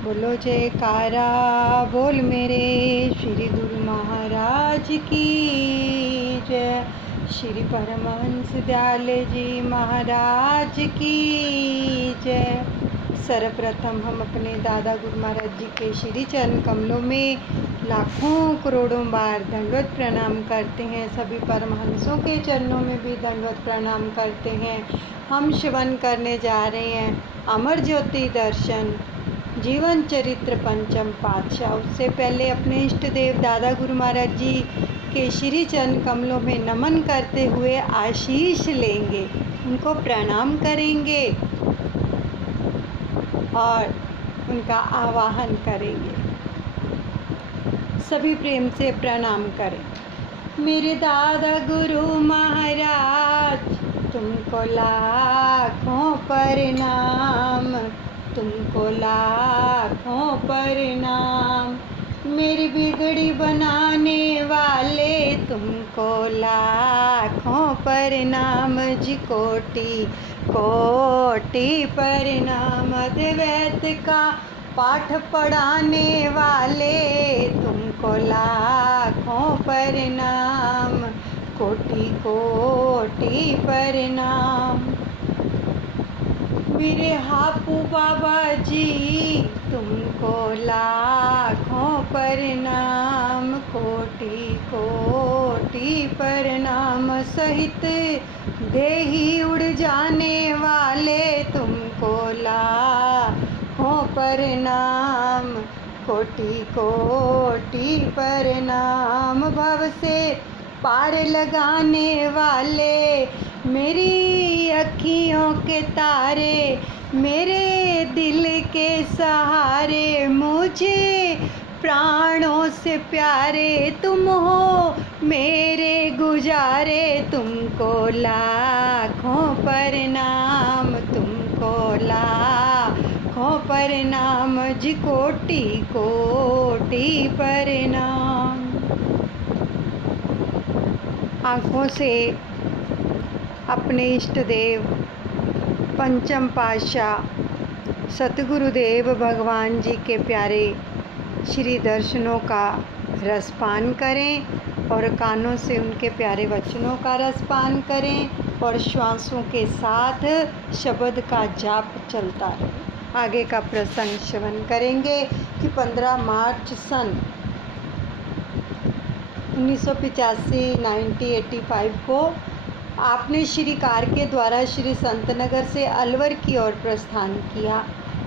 बोलो जयकारा बोल मेरे श्री गुरु महाराज की जय। श्री परमहंस दयाले जी महाराज की जय। सर्वप्रथम हम अपने दादा गुरु महाराज जी के श्री चरण कमलों में लाखों करोड़ों बार दंडवत प्रणाम करते हैं। सभी परमहंसों के चरणों में भी दंडवत प्रणाम करते हैं। हम श्रवण करने जा रहे हैं अमर ज्योति दर्शन जीवन चरित्र पंचम पातशाह। उससे पहले अपने इष्ट देव दादा गुरु महाराज जी के श्री चरण कमलों में नमन करते हुए आशीष लेंगे, उनको प्रणाम करेंगे और उनका आवाहन करेंगे। सभी प्रेम से प्रणाम करें। मेरे दादा गुरु महाराज तुमको लाखों प्रणाम, तुमको लाखों प्रणाम। मेरी बिगड़ी बनाने वाले तुमको लाखों प्रणाम जी। कोटि कोटि प्रणाम। अद्वैत का पाठ पढ़ाने वाले तुमको लाखों प्रणाम, कोटि कोटि प्रणाम। मेरे हापू बाबा जी तुमको लाखों प्रणाम, कोटि कोटि प्रणाम। सहित देही उड़ जाने वाले तुमको लाखों प्रणाम, कोटि कोटि प्रणाम। भव से पार लगाने वाले मेरी अखियों के तारे, मेरे दिल के सहारे, मुझे प्राणों से प्यारे तुम हो मेरे गुजारे। तुमको लाखों प्रणाम, तुमको लाखों प्रणाम जी। कोटि कोटि प्रणाम। आँखों से अपने इष्ट देव पंचम पातशाह सतगुरुदेव भगवान जी के प्यारे श्री दर्शनों का रसपान करें और कानों से उनके प्यारे वचनों का रसपान करें और श्वासों के साथ शब्द का जाप चलता रहे। आगे का प्रसंग श्रवण करेंगे कि 15 मार्च सन 1985 1985 को आपने श्री कार के द्वारा श्री संतनगर से अलवर की ओर प्रस्थान किया।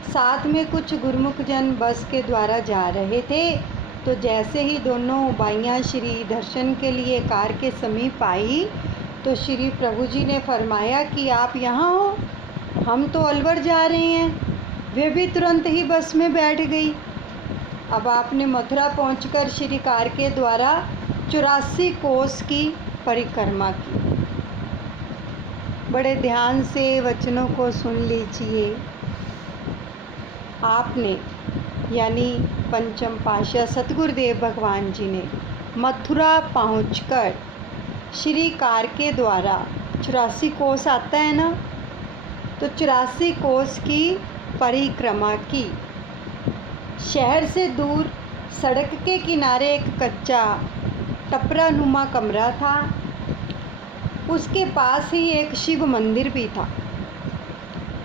साथ में कुछ गुरमुख जन बस के द्वारा जा रहे थे। तो जैसे ही दोनों बाइयाँ श्री दर्शन के लिए कार के समीप आई तो श्री प्रभु जी ने फरमाया कि आप यहाँ हो, हम तो अलवर जा रहे हैं। वे भी तुरंत ही बस में बैठ गई। अब आपने मथुरा पहुंचकर श्री कार के द्वारा 84 कोस की परिक्रमा की। बड़े ध्यान से वचनों को सुन लीजिए। आपने यानी पंचम पातशाह सतगुरुदेव भगवान जी ने मथुरा पहुंचकर श्री कार के द्वारा 84 कोस आता है ना, तो 84 कोस की परिक्रमा की। शहर से दूर सड़क के किनारे एक कच्चा टपरा नुमा कमरा था। उसके पास ही एक शिव मंदिर भी था।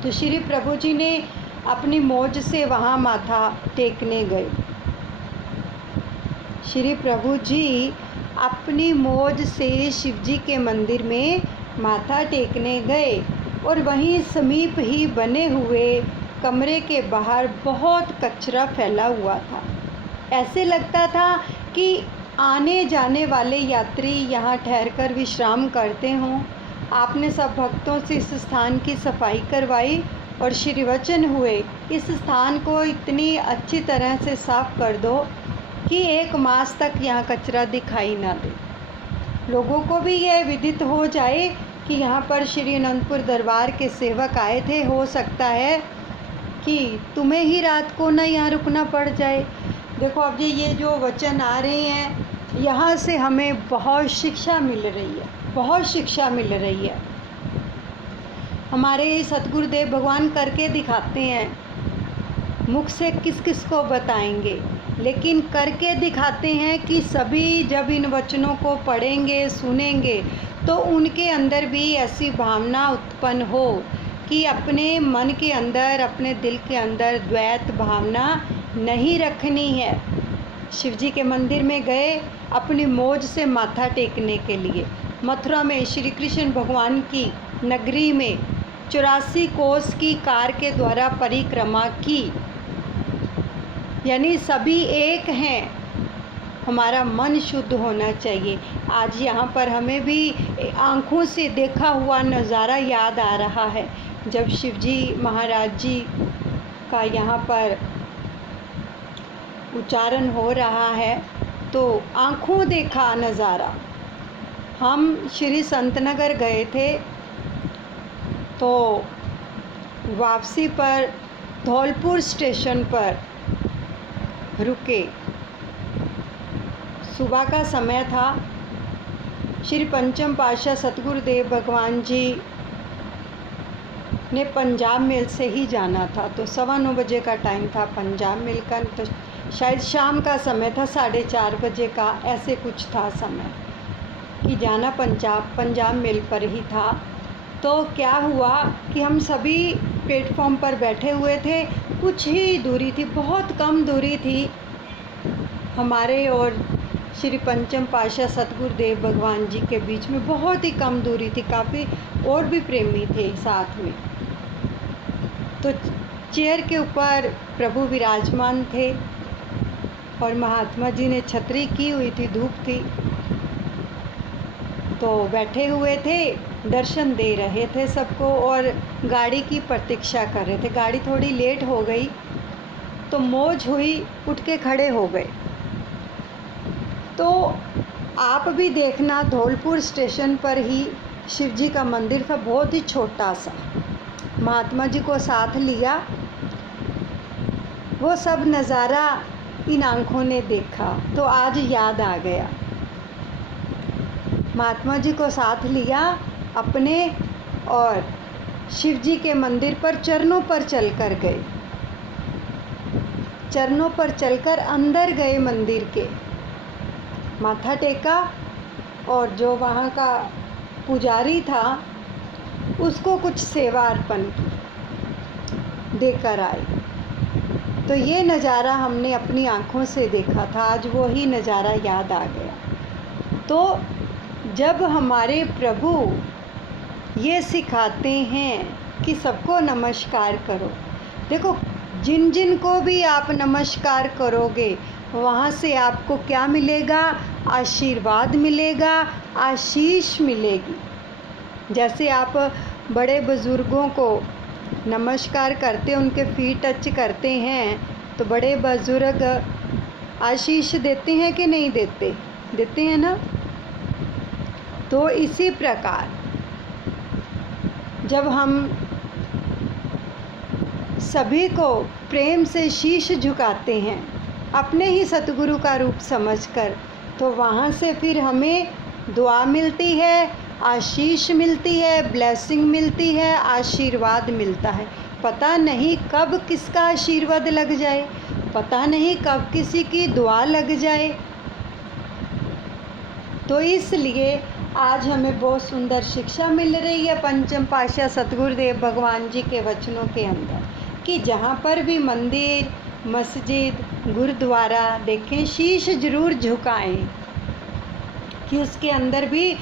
तो श्री प्रभु जी ने अपनी मौज से वहाँ माथा टेकने गए। श्री प्रभु जी अपनी मौज से शिव जी के मंदिर में माथा टेकने गए और वहीं समीप ही बने हुए कमरे के बाहर बहुत कचरा फैला हुआ था। ऐसे लगता था कि आने जाने वाले यात्री यहाँ ठहरकर विश्राम करते हों। आपने सब भक्तों से इस स्थान की सफाई करवाई और श्री वचन हुए इस स्थान को इतनी अच्छी तरह से साफ कर दो कि 1 मास तक यहाँ कचरा दिखाई ना दे। लोगों को भी यह विदित हो जाए कि यहाँ पर श्री अनंतपुर दरबार के सेवक आए थे। हो सकता है कि तुम्हें ही रात को ना यहाँ रुकना पड़ जाए। देखो अब ये जो वचन आ रहे हैं यहाँ से हमें बहुत शिक्षा मिल रही है, बहुत शिक्षा मिल रही है। हमारे सतगुरुदेव भगवान करके दिखाते हैं मुख से किस किस को बताएंगे, लेकिन करके दिखाते हैं कि सभी जब इन वचनों को पढ़ेंगे सुनेंगे तो उनके अंदर भी ऐसी भावना उत्पन्न हो कि अपने मन के अंदर, अपने दिल के अंदर द्वैत भावना नहीं रखनी है। शिव जी के मंदिर में गए अपनी मौज से माथा टेकने के लिए। मथुरा में श्री कृष्ण भगवान की नगरी में 84 कोस की कार के द्वारा परिक्रमा की, यानी सभी एक हैं। हमारा मन शुद्ध होना चाहिए। आज यहाँ पर हमें भी आँखों से देखा हुआ नज़ारा याद आ रहा है, जब शिव जी महाराज जी का यहाँ पर उच्चारण हो रहा है तो आँखों देखा नज़ारा। हम श्री संतनगर गए थे तो वापसी पर धौलपुर स्टेशन पर रुके। सुबह का समय था। श्री पंचम पातशाह सतगुरुदेव भगवान जी ने पंजाब मेल से ही जाना था, तो 9:15 बजे का टाइम था पंजाब मेल का, तो शायद शाम का समय था, 4:30 बजे का ऐसे कुछ था समय कि जाना पंजाब मेल पर ही था। तो क्या हुआ कि हम सभी प्लेटफॉर्म पर बैठे हुए थे। कुछ ही दूरी थी, बहुत कम दूरी थी हमारे और श्री पंचम पातशाह सतगुरुदेव भगवान जी के बीच में, बहुत ही कम दूरी थी। काफ़ी और भी प्रेमी थे साथ में। तो चेयर के ऊपर प्रभु विराजमान थे और महात्मा जी ने छतरी की हुई थी, धूप थी, तो बैठे हुए थे, दर्शन दे रहे थे सबको और गाड़ी की प्रतीक्षा कर रहे थे। गाड़ी थोड़ी लेट हो गई तो मौज हुई, उठ के खड़े हो गए। तो आप भी देखना, धौलपुर स्टेशन पर ही शिव जी का मंदिर था, बहुत ही छोटा सा। महात्मा जी को साथ लिया, वो सब नज़ारा इन आँखों ने देखा तो आज याद आ गया। महात्मा जी को साथ लिया अपने और शिव जी के मंदिर पर चरणों पर चलकर गए। चरणों पर चलकर अंदर गए मंदिर के, माथा टेका और जो वहाँ का पुजारी था उसको कुछ सेवा अर्पण की, देकर आए। तो ये नज़ारा हमने अपनी आँखों से देखा था, आज वो ही नज़ारा याद आ गया। तो जब हमारे प्रभु ये सिखाते हैं कि सबको नमस्कार करो, देखो जिन जिन को भी आप नमस्कार करोगे वहाँ से आपको क्या मिलेगा? आशीर्वाद मिलेगा, आशीष मिलेगी। जैसे आप बड़े बुज़ुर्गों को नमस्कार करते, उनके फीट टच करते हैं तो बड़े बुज़ुर्ग आशीष देते हैं कि नहीं देते? देते हैं ना। तो इसी प्रकार जब हम सभी को प्रेम से शीश झुकाते हैं अपने ही सतगुरु का रूप समझकर, तो वहाँ से फिर हमें दुआ मिलती है, आशीष मिलती है, ब्लेसिंग मिलती है, आशीर्वाद मिलता है। पता नहीं कब किसका आशीर्वाद लग जाए, पता नहीं कब किसी की दुआ लग जाए। तो इसलिए आज हमें बहुत सुंदर शिक्षा मिल रही है पंचम पातशाह सतगुरुदेव भगवान जी के वचनों के अंदर कि जहाँ पर भी मंदिर, मस्जिद, गुरुद्वारा देखें, शीश ज़रूर झुकाएं कि उसके अंदर भी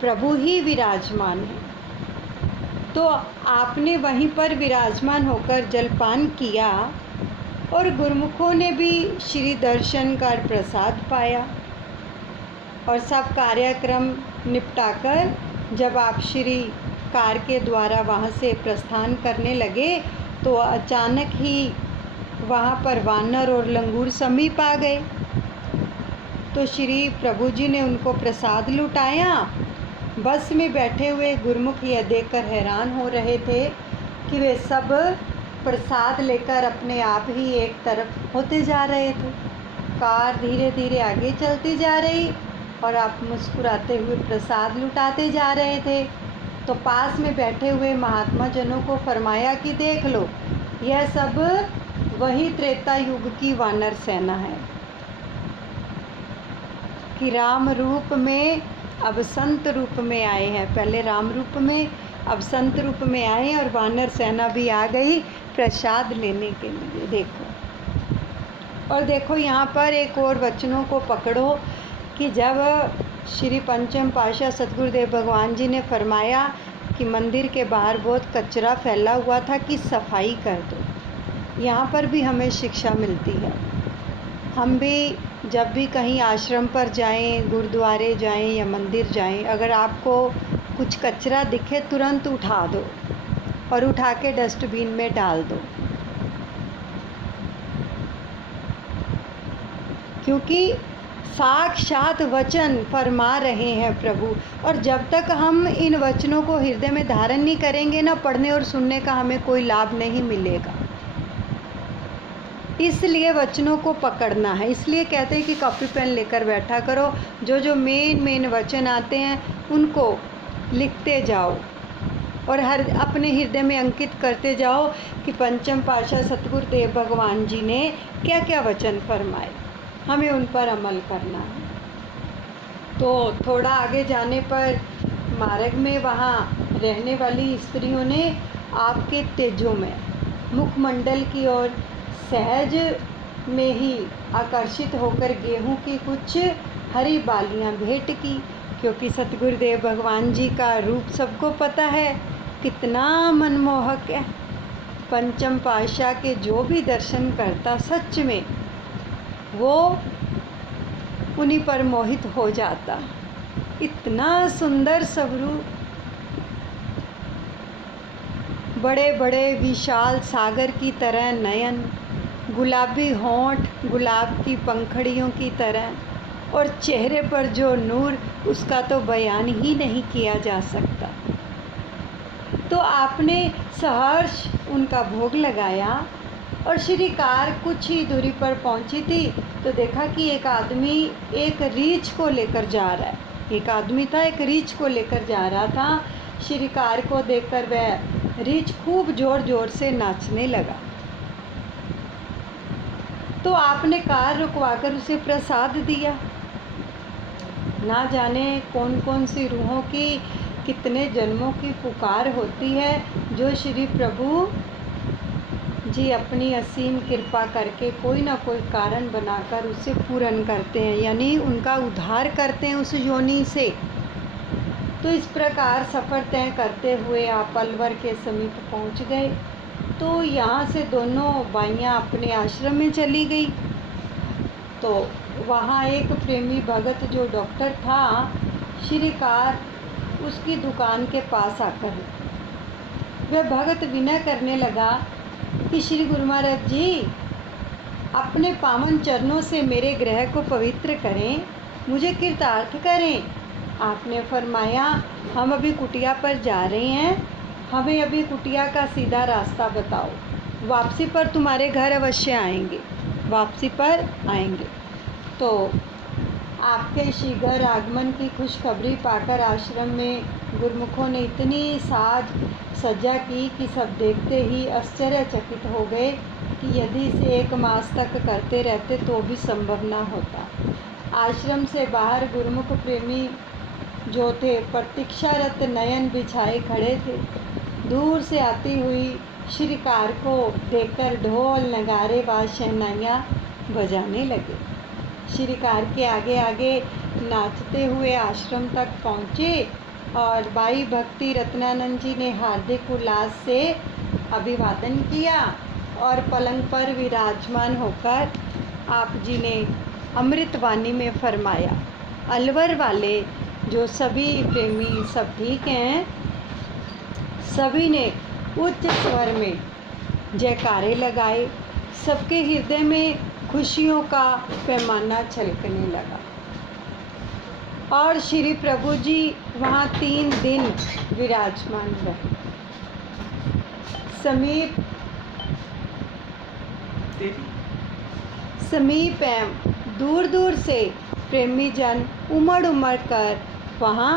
प्रभु ही विराजमान है। तो आपने वहीं पर विराजमान होकर जलपान किया और गुरुमुखों ने भी श्री दर्शन कर प्रसाद पाया और सब कार्यक्रम निपटाकर जब आप श्री कार के द्वारा वहाँ से प्रस्थान करने लगे तो अचानक ही वहाँ पर वानर और लंगूर समीप आ गए। तो श्री प्रभु जी ने उनको प्रसाद लुटाया। बस में बैठे हुए गुरुमुख यह देखकर हैरान हो रहे थे कि वे सब प्रसाद लेकर अपने आप ही एक तरफ होते जा रहे थे। कार धीरे धीरे आगे चलती जा रही और आप मुस्कुराते हुए प्रसाद लुटाते जा रहे थे। तो पास में बैठे हुए महात्मा जनों को फरमाया कि देख लो, यह सब वही त्रेता युग की वानर सेना है कि राम रूप में अब संत रूप में आए हैं। पहले राम रूप में, अब संत रूप में आए और वानर सेना भी आ गई प्रसाद लेने के लिए। देखो, और देखो यहाँ पर एक और वचनों को पकड़ो कि जब श्री पंचम पातशाह सतगुरुदेव भगवान जी ने फरमाया कि मंदिर के बाहर बहुत कचरा फैला हुआ था कि सफाई कर दो, यहाँ पर भी हमें शिक्षा मिलती है। हम भी जब भी कहीं आश्रम पर जाएं, गुरुद्वारे जाएं या मंदिर जाएं, अगर आपको कुछ कचरा दिखे तुरंत उठा दो और उठा के डस्टबिन में डाल दो, क्योंकि साक्षात वचन फरमा रहे हैं प्रभु। और जब तक हम इन वचनों को हृदय में धारण नहीं करेंगे ना, पढ़ने और सुनने का हमें कोई लाभ नहीं मिलेगा। इसलिए वचनों को पकड़ना है। इसलिए कहते हैं कि कॉपी पेन लेकर बैठा करो, जो मेन वचन आते हैं उनको लिखते जाओ और हर अपने हृदय में अंकित करते जाओ कि पंचम पातशाह सतगुरुदेव भगवान जी ने क्या क्या वचन फरमाए, हमें उन पर अमल करना है। तो थोड़ा आगे जाने पर मार्ग में वहाँ रहने वाली स्त्रियों ने आपके तेजों में मुखमंडल की ओर सहज में ही आकर्षित होकर गेहूं की कुछ हरी बालियां भेंट की, क्योंकि सतगुरुदेव भगवान जी का रूप सबको पता है कितना मनमोहक है। पंचम पातशाह के जो भी दर्शन करता सच में वो उन्हीं पर मोहित हो जाता। इतना सुंदर स्वरूप, बड़े बड़े विशाल सागर की तरह नयन, गुलाबी होंठ गुलाब की पंखड़ियों की तरह, और चेहरे पर जो नूर, उसका तो बयान ही नहीं किया जा सकता। तो आपने सहर्ष उनका भोग लगाया और श्री कार कुछ ही दूरी पर पहुंची थी तो देखा कि एक आदमी एक रीछ को लेकर जा रहा है। एक आदमी था, एक रीछ को लेकर जा रहा था। श्री कार को देखकर वह रीछ खूब जोर जोर से नाचने लगा। तो आपने कार रुकवाकर उसे प्रसाद दिया। ना जाने कौन कौन सी रूहों की कितने जन्मों की पुकार होती है जो श्री प्रभु जी अपनी असीम कृपा करके कोई ना कोई कारण बनाकर उसे पूर्ण करते हैं, यानी उनका उद्धार करते हैं उस योनि से। तो इस प्रकार सफ़र तय करते हुए आप अलवर के समीप पहुंच गए। तो यहाँ से दोनों बाइयाँ अपने आश्रम में चली गई। तो वहाँ एक प्रेमी भगत जो डॉक्टर था, श्रीकार उसकी दुकान के पास आकर वह भगत विनय करने लगा कि श्री गुरु महाराज जी अपने पावन चरणों से मेरे ग्रह को पवित्र करें, मुझे कृतार्थ करें। आपने फरमाया हम अभी कुटिया पर जा रहे हैं, हमें अभी कुटिया का सीधा रास्ता बताओ, वापसी पर तुम्हारे घर अवश्य आएंगे, वापसी पर आएंगे। तो आपके शीघ्र आगमन की खुशखबरी पाकर आश्रम में गुरुमुखों ने इतनी साज सज्जा की कि सब देखते ही आश्चर्यचकित हो गए कि यदि इसे 1 मास तक करते रहते तो भी संभव ना होता। आश्रम से बाहर गुरुमुख प्रेमी जो थे प्रतीक्षारत नयन बिछाए खड़े थे। दूर से आती हुई श्रीकार को देखकर ढोल नगारे व शहनाइयाँ बजाने लगे। श्रीकार के आगे आगे नाचते हुए आश्रम तक पहुँचे और भाई भक्ति रत्नानंद जी ने हार्दिक उल्लास से अभिवादन किया और पलंग पर विराजमान होकर आप जी ने अमृतवाणी में फरमाया, अलवर वाले जो सभी प्रेमी सब ठीक हैं। सभी ने उच्च स्वर में जयकारे लगाए। सबके हृदय में खुशियों का पैमाना छलकने लगा और श्री प्रभु जी वहाँ 3 दिन विराजमान रहे। समीप एवं दूर दूर से प्रेमी जन उमड़ उमड़ कर वहाँ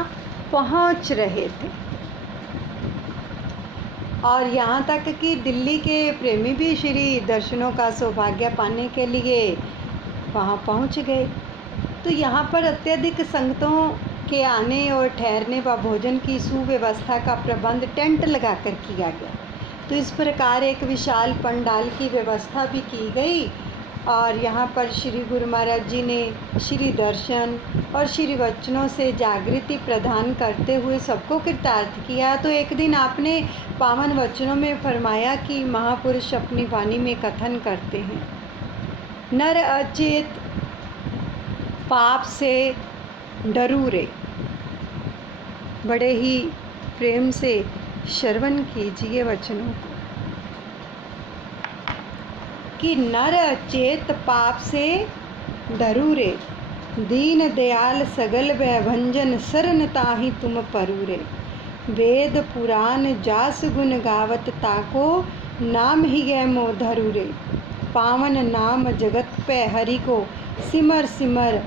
पहुँच रहे थे। और यहाँ तक कि दिल्ली के प्रेमी भी श्री दर्शनों का सौभाग्य पाने के लिए वहाँ पहुँच गए। तो यहाँ पर अत्यधिक संगतों के आने और ठहरने व भोजन की सुव्यवस्था का प्रबंध टेंट लगाकर किया गया। तो इस प्रकार एक विशाल पंडाल की व्यवस्था भी की गई और यहाँ पर श्री गुरु महाराज जी ने श्री दर्शन और श्री वचनों से जागृति प्रदान करते हुए सबको कृतार्थ किया। तो एक दिन आपने पावन वचनों में फरमाया कि महापुरुष अपनी वाणी में कथन करते हैं, नर अचेत पाप से डरू रे। बड़े ही प्रेम से श्रवण कीजिए वचनों को कि नर अचेत पाप से डरू रे, दीन दयाल सगल भंजन शरण ताहि तुम परू रे। वेद पुराण जास गुण गावत ताको, नाम ही गए मोह धरू रे। पावन नाम जगत पे हरि को, सिमर सिमर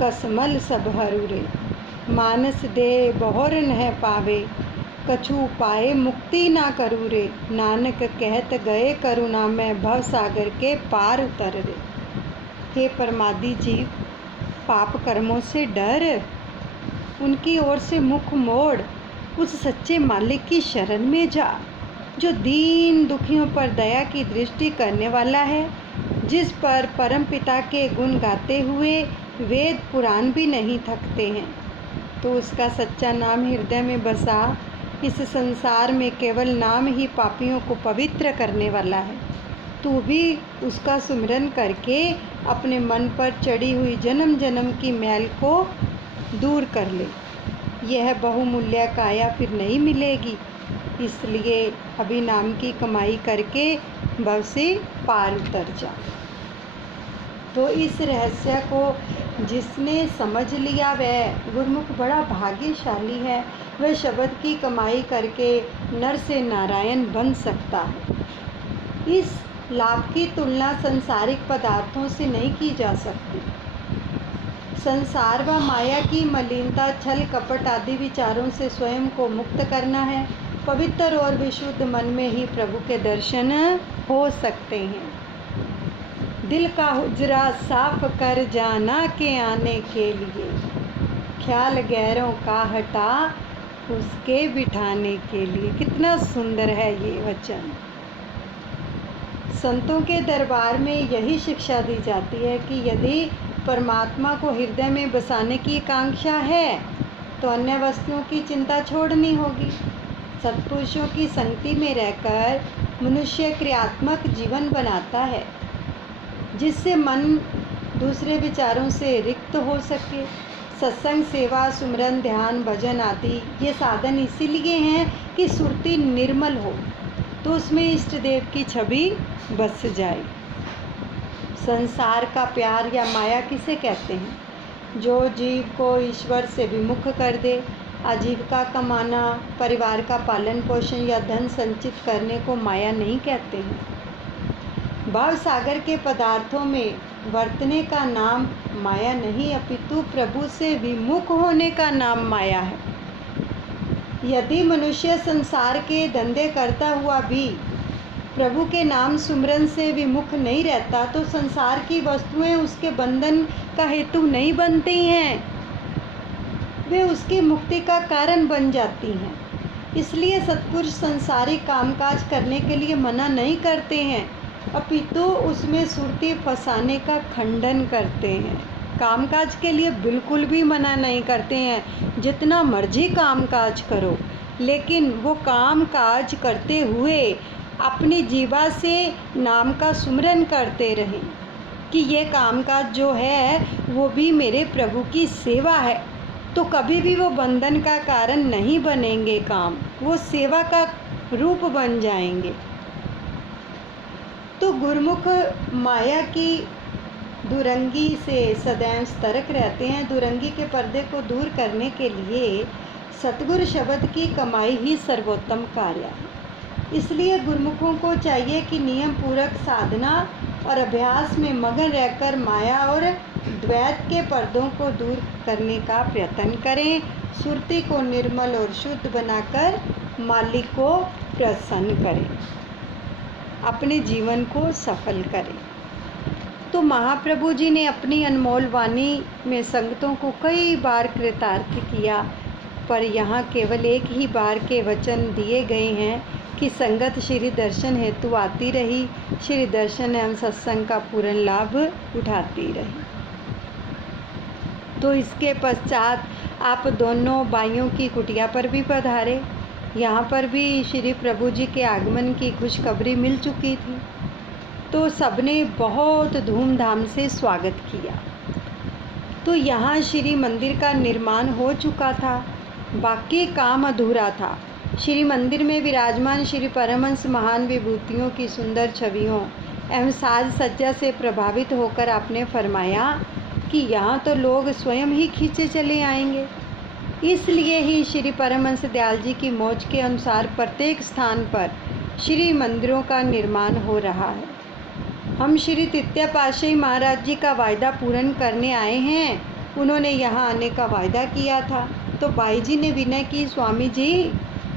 कसमल सब हरू रे। मानस दे बहुर नह पावे, कछु पाए मुक्ति ना करू रे। नानक कहत गए करुणा में, भव सागर के पार उतर रे। हे परमादि जीव, पाप कर्मों से डर, उनकी ओर से मुख मोड़, उस सच्चे मालिक की शरण में जा जो दीन दुखियों पर दया की दृष्टि करने वाला है, जिस पर परम पिता के गुण गाते हुए वेद पुराण भी नहीं थकते हैं। तो उसका सच्चा नाम हृदय में बसा। इस संसार में केवल नाम ही पापियों को पवित्र करने वाला है। तू भी उसका सुमिरन करके अपने मन पर चढ़ी हुई जन्म जन्म की मैल को दूर कर ले। यह बहुमूल्य काया फिर नहीं मिलेगी, इसलिए अभी नाम की कमाई करके भव से पार उतर जा। तो इस रहस्य को जिसने समझ लिया वह गुरुमुख बड़ा भाग्यशाली है। वह शब्द की कमाई करके नर से नारायण बन सकता है। इस लाभ की तुलना संसारिक पदार्थों से नहीं की जा सकती। संसार व माया की मलिनता, छल कपट आदि विचारों से स्वयं को मुक्त करना है। पवित्र और विशुद्ध मन में ही प्रभु के दर्शन हो सकते हैं। दिल का हुजरा साफ कर जाना के आने के लिए, ख्याल गैरों का हटा उसके बिठाने के लिए। कितना सुंदर है ये वचन। संतों के दरबार में यही शिक्षा दी जाती है कि यदि परमात्मा को हृदय में बसाने की आकांक्षा है तो अन्य वस्तुओं की चिंता छोड़नी होगी। सत्पुरुषों की संगति में रहकर मनुष्य क्रियात्मक जीवन बनाता है, जिससे मन दूसरे विचारों से रिक्त हो सके। सत्संग, सेवा, सुमरन, ध्यान, भजन आदि ये साधन इसीलिए हैं कि सुरति निर्मल हो, तो उसमें इष्ट देव की छवि बस जाए। संसार का प्यार या माया किसे कहते हैं? जो जीव को ईश्वर से विमुख कर दे। आजीविका कमाना, परिवार का पालन पोषण या धन संचित करने को माया नहीं कहते हैं। भव सागर के पदार्थों में वर्तने का नाम माया नहीं, अपितु प्रभु से विमुख होने का नाम माया है। यदि मनुष्य संसार के धंधे करता हुआ भी प्रभु के नाम सुमरन से विमुख नहीं रहता तो संसार की वस्तुएं उसके बंधन का हेतु नहीं बनती हैं, वे उसकी मुक्ति का कारण बन जाती हैं। इसलिए सत्पुरुष संसारी कामकाज करने के लिए मना नहीं करते हैं, अपितु उसमें सुरती फंसाने का खंडन करते हैं। कामकाज के लिए बिल्कुल भी मना नहीं करते हैं, जितना मर्जी कामकाज करो, लेकिन वो कामकाज करते हुए अपनी जीवा से नाम का सुमरन करते रहें कि ये कामकाज जो है वो भी मेरे प्रभु की सेवा है। तो कभी भी वो बंधन का कारण नहीं बनेंगे, काम वो सेवा का रूप बन जाएंगे। तो गुरुमुख माया की दुरंगी से सदैव सतर्क रहते हैं। दुरंगी के पर्दे को दूर करने के लिए सतगुरु शब्द की कमाई ही सर्वोत्तम कार्य है। इसलिए गुरुमुखों को चाहिए कि नियम पूर्वक साधना और अभ्यास में मगन रहकर माया और द्वैत के पर्दों को दूर करने का प्रयत्न करें। सुरती को निर्मल और शुद्ध बनाकर मालिक को प्रसन्न करें, अपने जीवन को सफल करें। तो महाप्रभु जी ने अपनी अनमोल वाणी में संगतों को कई बार कृतार्थ किया, पर यहाँ केवल एक ही बार के वचन दिए गए हैं कि संगत श्री दर्शन हेतु आती रही, श्री दर्शन एवं सत्संग का पूर्ण लाभ उठाती रही। तो इसके पश्चात आप दोनों बाइयों की कुटिया पर भी पधारे। यहाँ पर भी श्री प्रभु जी के आगमन की खुशखबरी मिल चुकी थी, तो सबने बहुत धूमधाम से स्वागत किया। तो यहाँ श्री मंदिर का निर्माण हो चुका था, बाकी काम अधूरा था। श्री मंदिर में विराजमान श्री परमहंस महान विभूतियों की सुंदर छवियों एवं साज सज्जा से प्रभावित होकर आपने फरमाया कि यहाँ तो लोग स्वयं ही खींचे चले आएंगे। इसलिए ही श्री परमहंस दयाल जी की मौज के अनुसार प्रत्येक स्थान पर श्री मंदिरों का निर्माण हो रहा है। हम श्री तृतीय पातशाही महाराज जी का वायदा पूर्ण करने आए हैं। उन्होंने यहाँ आने का वायदा किया था। तो बाई जी ने विनय की, स्वामी जी,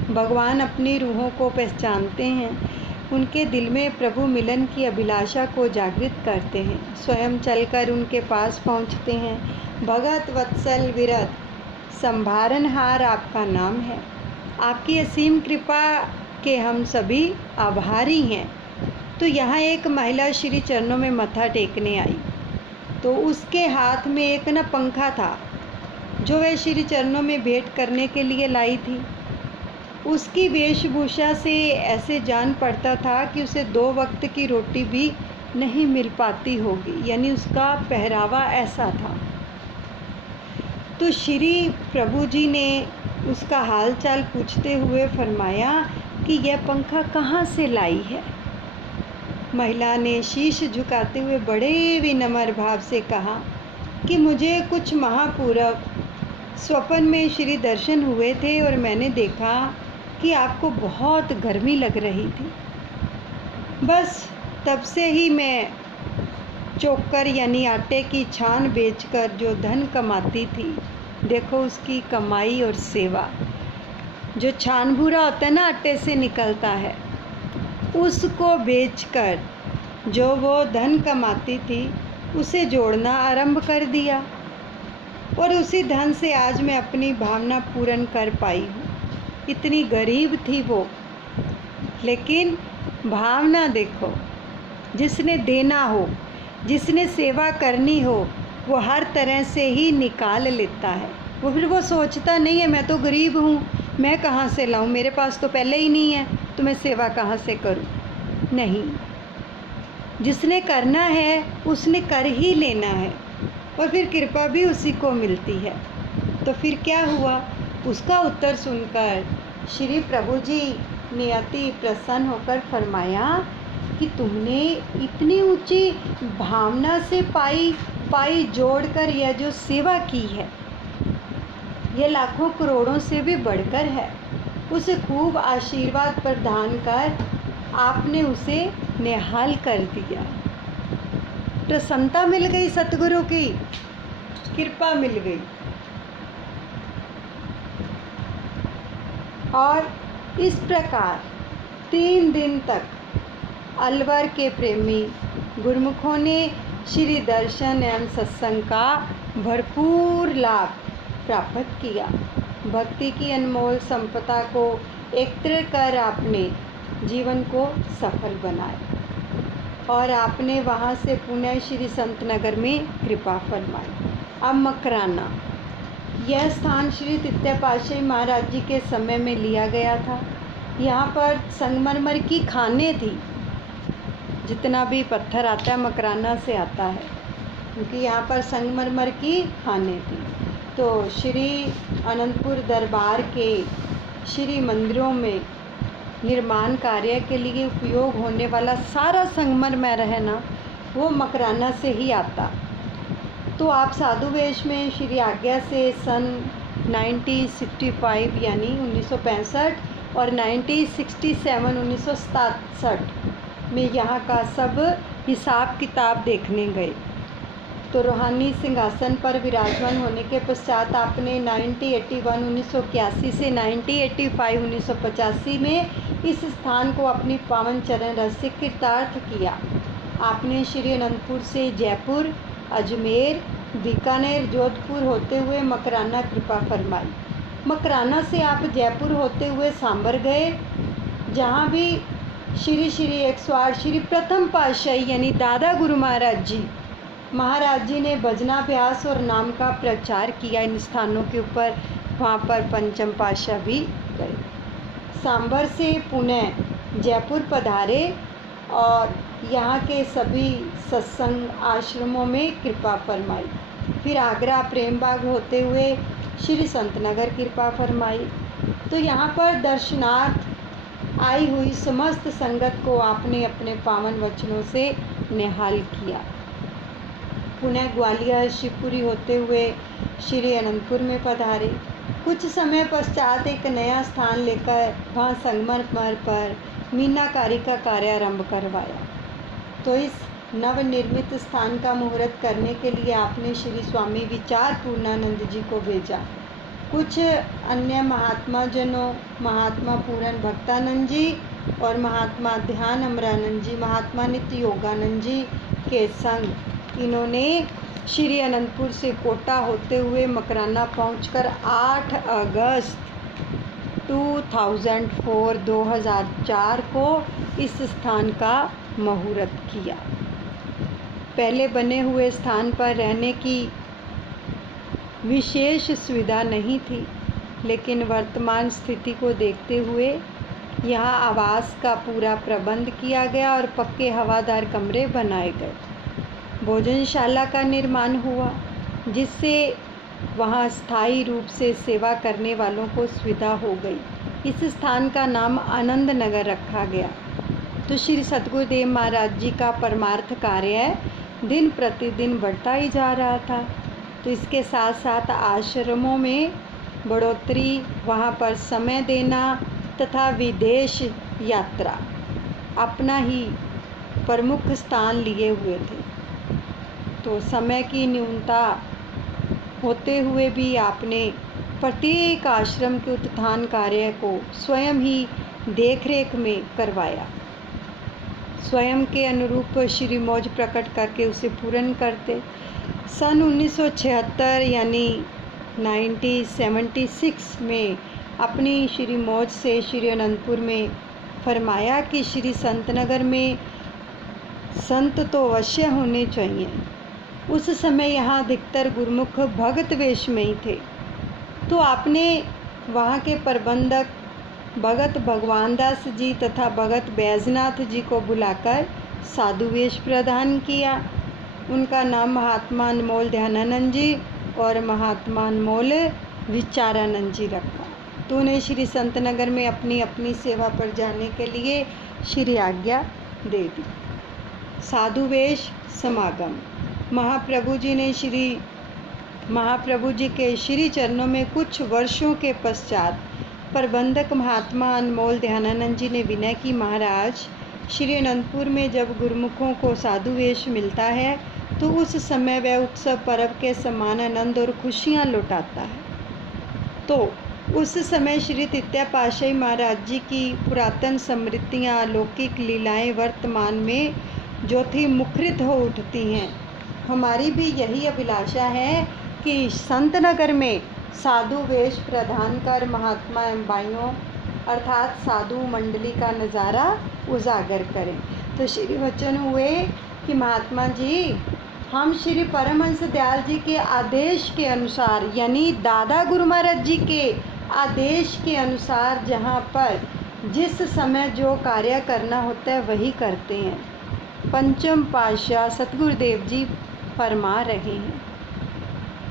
भगवान अपनी रूहों को पहचानते हैं, उनके दिल में प्रभु मिलन की अभिलाषा को जागृत करते हैं, स्वयं चलकर उनके पास पहुँचते हैं। भगत वत्सल विरत संभारनहार आपका नाम है। आपकी असीम कृपा के हम सभी आभारी हैं। तो यहाँ एक महिला श्री चरणों में मत्था टेकने आई, तो उसके हाथ में एक न पंखा था जो वह श्री चरणों में भेंट करने के लिए लाई थी। उसकी वेशभूषा से ऐसे जान पड़ता था कि उसे 2 वक्त की रोटी भी नहीं मिल पाती होगी, यानी उसका पहरावा ऐसा था। तो श्री प्रभु जी ने उसका हालचाल पूछते हुए फरमाया कि यह पंखा कहाँ से लाई है। महिला ने शीश झुकाते हुए बड़े विनम्र भाव से कहा कि मुझे कुछ माह पूर्व स्वप्न में श्री दर्शन हुए थे और मैंने देखा कि आपको बहुत गर्मी लग रही थी। बस तब से ही मैं चोकर यानी आटे की छान बेचकर जो धन कमाती थी, देखो उसकी कमाई और सेवा, जो छान भूरा होता है ना आटे से निकलता है, उसको बेचकर जो वो धन कमाती थी उसे जोड़ना आरंभ कर दिया और उसी धन से आज मैं अपनी भावना पूर्ण कर पाई हूँ। इतनी गरीब थी वो, लेकिन भावना देखो, जिसने देना हो, जिसने सेवा करनी हो, वो हर तरह से ही निकाल लेता है। वो फिर वो सोचता नहीं है मैं तो गरीब हूँ, मैं कहाँ से लाऊं, मेरे पास तो पहले ही नहीं है, तो मैं सेवा कहाँ से करूँ। नहीं, जिसने करना है उसने कर ही लेना है और फिर कृपा भी उसी को मिलती है। तो फिर क्या हुआ, उसका उत्तर सुनकर श्री प्रभु जी ने अति प्रसन्न होकर फरमाया कि तुमने इतनी ऊंची भावना से पाई जोड़कर यह जो सेवा की है, यह लाखों करोड़ों से भी बढ़कर है। उसे खूब आशीर्वाद प्रदान कर आपने उसे निहाल कर दिया। प्रसन्नता मिल गई, सतगुरु की कृपा मिल गई। और इस प्रकार 3 दिन तक अलवर के प्रेमी गुरुमुखों ने श्री दर्शन एवं सत्संग का भरपूर लाभ प्राप्त किया। भक्ति की अनमोल संपदा को एकत्र कर आपने जीवन को सफल बनाया और आपने वहाँ से पुनः श्री संत नगर में कृपा फरमाई। अब मकराना, यह स्थान श्री तृतीय पातशाही महाराज जी के समय में लिया गया था। यहाँ पर संगमरमर की खानें थी। जितना भी पत्थर आता है मकराना से आता है, क्योंकि यहाँ पर संगमरमर की खानें थी। तो श्री अनंतपुर दरबार के श्री मंदिरों में निर्माण कार्य के लिए उपयोग होने वाला सारा संगमरमर है ना, वो मकराना से ही आता। तो आप साधु वेश में श्री आज्ञा से सन 1965 यानी 1965 और 1967 में यहाँ का सब हिसाब किताब देखने गए। तो रूहानी सिंहासन पर विराजमान होने के पश्चात आपने 1981 1981 से 1985 1985 में इस स्थान को अपनी पावन चरण रस से कृतार्थ किया। आपने श्री अनंतपुर से जयपुर, अजमेर, बीकानेर, जोधपुर होते हुए मकराना कृपा फरमाई। मकराना से आप जयपुर होते हुए सांबर गए, जहाँ भी श्री 108 श्री प्रथम पातशाही यानी दादा गुरु महाराज जी ने भजनाभ्यास और नाम का प्रचार किया। इन स्थानों के ऊपर वहाँ पर पंचम पातशाह भी गए। सांबर से पुणे जयपुर पधारे और यहाँ के सभी सत्संग आश्रमों में कृपा फरमाई। फिर आगरा प्रेमबाग होते हुए श्री संतनगर कृपा फरमाई। तो यहाँ पर दर्शनार्थ आई हुई समस्त संगत को आपने अपने पावन वचनों से निहाल किया। पुणे ग्वालियर शिवपुरी होते हुए श्री अनंतपुर में पधारे। कुछ समय पश्चात एक नया स्थान लेकर वहाँ संगमरमर पर मीनाकारी का कार्यारंभ करवाया। तो इस नवनिर्मित स्थान का मुहूर्त करने के लिए आपने श्री स्वामी विचार पूर्णानंद जी को भेजा। कुछ अन्य महात्मा जनों, महात्मा पूरन भक्तानंद जी और महात्मा ध्यान अमरानंद जी, महात्मा नित्य योगानंद जी के संग इन्होंने श्री अनंतपुर से कोटा होते हुए मकराना पहुंचकर 8 अगस्त 2004 को इस स्थान का मुहूर्त किया। पहले बने हुए स्थान पर रहने की विशेष सुविधा नहीं थी, लेकिन वर्तमान स्थिति को देखते हुए यहाँ आवास का पूरा प्रबंध किया गया और पक्के हवादार कमरे बनाए गए। भोजनशाला का निर्माण हुआ, जिससे वहाँ स्थायी रूप से सेवा करने वालों को सुविधा हो गई। इस स्थान का नाम आनंद नगर रखा गया। तो श्री सतगुरुदेव महाराज जी का परमार्थ कार्य दिन प्रतिदिन बढ़ता ही जा रहा था। तो इसके साथ साथ आश्रमों में बढ़ोतरी, वहाँ पर समय देना तथा विदेश यात्रा अपना ही प्रमुख स्थान लिए हुए थे। तो समय की न्यूनता होते हुए भी आपने प्रत्येक आश्रम के उत्थान कार्य को स्वयं ही देखरेख में करवाया। स्वयं के अनुरूप श्री मौज प्रकट करके उसे पूर्ण करते। सन 1976 यानी 1976 में अपनी श्री मौज से श्री अनंतपुर में फरमाया कि श्री संतनगर में संत तो अवश्य होने चाहिए। उस समय यहाँ अधिकतर गुरुमुख भगत वेश में ही थे। तो आपने वहाँ के प्रबंधक भगत भगवान दास जी तथा भगत बैजनाथ जी को बुलाकर साधु वेश प्रदान किया। उनका नाम महात्मा अनमोल दयानंद जी और महात्मा अनमोल विचारानंद जी रखा। तो उन्हें श्री संतनगर में अपनी अपनी सेवा पर जाने के लिए श्री आज्ञा दे दी। साधु वेश समागम। महाप्रभु जी के श्री चरणों में कुछ वर्षों के पश्चात प्रबंधक महात्मा अनमोल दयानंद जी ने विनय की, महाराज, श्री अनंतपुर में जब गुरुमुखों को साधु वेश मिलता है तो उस समय वह उत्सव पर्व के समान आनंद और खुशियाँ लौटाता है। तो उस समय श्री तृतीय पातशाही महाराज जी की पुरातन स्मृतियाँ, अलौकिक लीलाएं वर्तमान में जो थी मुखरित हो उठती हैं। हमारी भी यही अभिलाषा है कि संतनगर में साधु वेश प्रदान कर महात्मा एवं भाइयों अर्थात साधु मंडली का नज़ारा उजागर करें। तो श्री वचन हुए कि महात्मा जी, हम श्री परमहंस दयाल जी के आदेश के अनुसार यानी दादा गुरु महाराज जी के आदेश के अनुसार जहाँ पर जिस समय जो कार्य करना होता है वही करते हैं। पंचम पातशाह सतगुरुदेव जी फरमा रहे हैं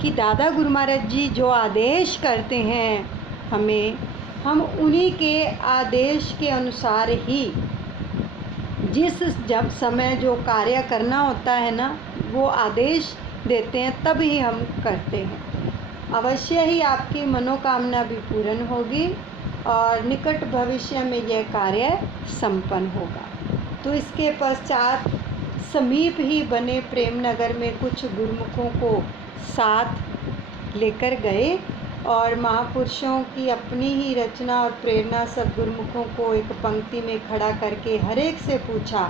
कि दादा गुरु महाराज जी जो आदेश करते हैं हम उन्हीं के आदेश के अनुसार ही जिस जब समय जो कार्य करना होता है ना, वो आदेश देते हैं तब ही हम करते हैं। अवश्य ही आपकी मनोकामना भी पूर्ण होगी और निकट भविष्य में यह कार्य संपन्न होगा। तो इसके पश्चात समीप ही बने प्रेमनगर में कुछ गुरुमुखों को साथ लेकर गए और महापुरुषों की अपनी ही रचना और प्रेरणा सब गुरुमुखों को एक पंक्ति में खड़ा करके हर एक से पूछा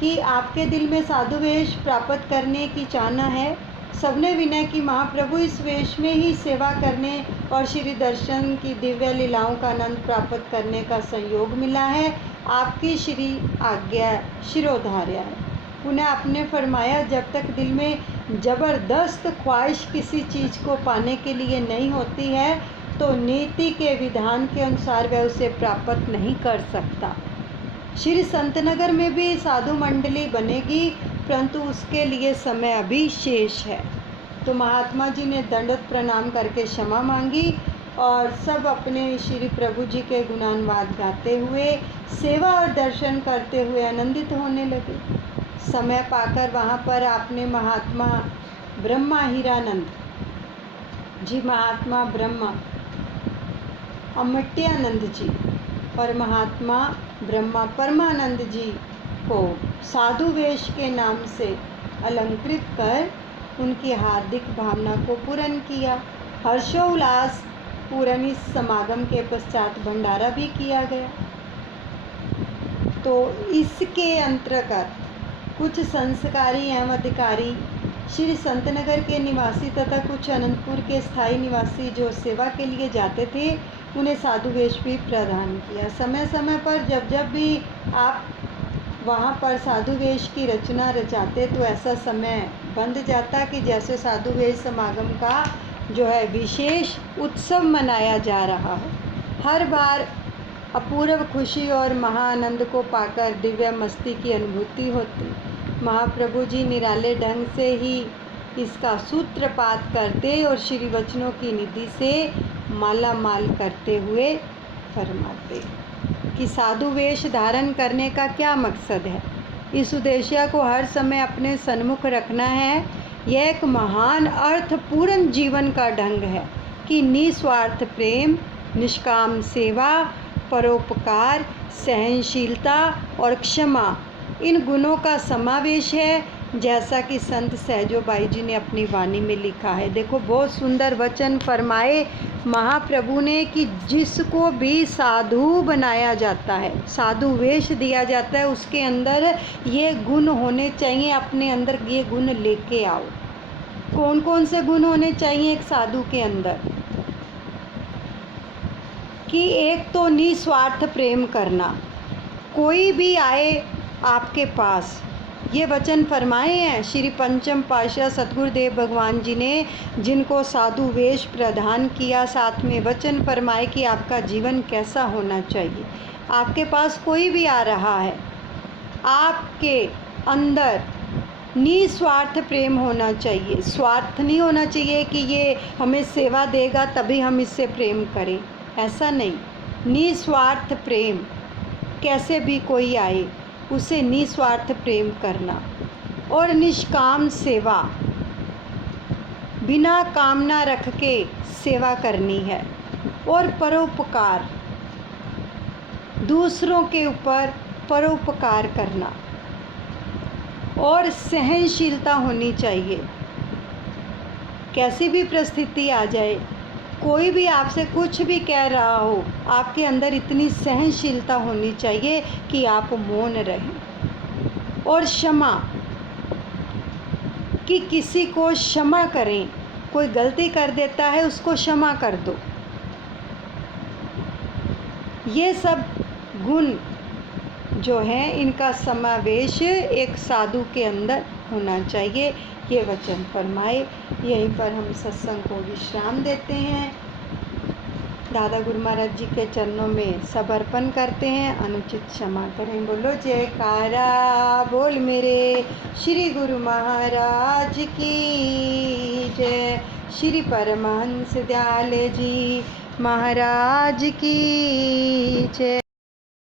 कि आपके दिल में साधु वेश प्राप्त करने की चाहना है। सबने विनय की महाप्रभु इस वेश में ही सेवा करने और श्री दर्शन की दिव्य लीलाओं का आनंद प्राप्त करने का संयोग मिला है। आपकी श्री आज्ञा शिरोधार्य है। पुनः आपने फरमाया, जब तक दिल में ज़बरदस्त ख्वाहिश किसी चीज़ को पाने के लिए नहीं होती है तो नीति के विधान के अनुसार वह उसे प्राप्त नहीं कर सकता। श्री संतनगर में भी साधु मंडली बनेगी, परंतु उसके लिए समय अभी शेष है। तो महात्मा जी ने दंडवत प्रणाम करके क्षमा मांगी और सब अपने श्री प्रभु जी के गुणानुवाद गाते हुए सेवा और दर्शन करते हुए आनंदित होने लगे। समय पाकर वहाँ पर आपने महात्मा ब्रह्मा हीरानंद जी, महात्मा ब्रह्मा अमट्यानंद जी और महात्मा ब्रह्मा परमानंद जी को साधु वेश के नाम से अलंकृत कर उनकी हार्दिक भावना को पूर्ण किया। हर्षोल्लास पूर्ण इस समागम के पश्चात भंडारा भी किया गया। तो इसके अंतर्गत कुछ संस्कारी एवं अधिकारी श्री संतनगर के निवासी तथा कुछ अनंतपुर के स्थायी निवासी जो सेवा के लिए जाते थे, उन्हें साधु वेश भी प्रदान किया। समय समय पर जब जब भी आप वहाँ पर साधु वेश की रचना रचाते तो ऐसा समय बंध जाता कि जैसे साधु वेश समागम का जो है विशेष उत्सव मनाया जा रहा हो। हर बार अपूर्व खुशी और महाआनंद को पाकर दिव्य मस्ती की अनुभूति होती। महाप्रभु जी निराले ढंग से ही इसका सूत्रपात करते और श्री वचनों की निधि से माला माल करते हुए फरमाते कि साधु वेश धारण करने का क्या मकसद है। इस उद्देश्य को हर समय अपने सन्मुख रखना है। यह एक महान अर्थपूर्ण जीवन का ढंग है कि निस्वार्थ प्रेम, निष्काम सेवा, परोपकार, सहनशीलता और क्षमा इन गुणों का समावेश है, जैसा कि संत सहजोबाई जी ने अपनी वाणी में लिखा है। देखो, बहुत सुंदर वचन फरमाए महाप्रभु ने कि जिसको भी साधु बनाया जाता है, साधु वेश दिया जाता है, उसके अंदर ये गुण होने चाहिए। अपने अंदर ये गुण लेके आओ। कौन कौन से गुण होने चाहिए एक साधु के अंदर? कि एक तो निस्वार्थ प्रेम करना। कोई भी आए आपके पास, ये वचन फरमाए हैं श्री पंचम पातशाह सतगुरुदेव भगवान जी ने, जिनको साधु वेश प्रदान किया। साथ में वचन फरमाए कि आपका जीवन कैसा होना चाहिए। आपके पास कोई भी आ रहा है, आपके अंदर निस्वार्थ प्रेम होना चाहिए। स्वार्थ नहीं होना चाहिए कि ये हमें सेवा देगा तभी हम इससे प्रेम करें, ऐसा नहीं। निस्वार्थ प्रेम, कैसे भी कोई आए उसे निस्वार्थ प्रेम करना। और निष्काम सेवा, बिना कामना रख के सेवा करनी है। और परोपकार, दूसरों के ऊपर परोपकार करना। और सहनशीलता होनी चाहिए। कैसी भी परिस्थिति आ जाए, कोई भी आपसे कुछ भी कह रहा हो, आपके अंदर इतनी सहनशीलता होनी चाहिए कि आप मौन रहें। और क्षमा, कि किसी को क्षमा करें। कोई गलती कर देता है, उसको क्षमा कर दो। ये सब गुण जो हैं, इनका समावेश एक साधु के अंदर होना चाहिए। ये वचन फरमाए। यहीं पर हम सत्संग को विश्राम देते हैं। दादा गुरु महाराज जी के चरणों में समर्पण करते हैं। अनुचित क्षमा करें। बोलो जयकारा, बोल मेरे श्री गुरु महाराज की जय। श्री परमहंस दयाल जी महाराज की जय।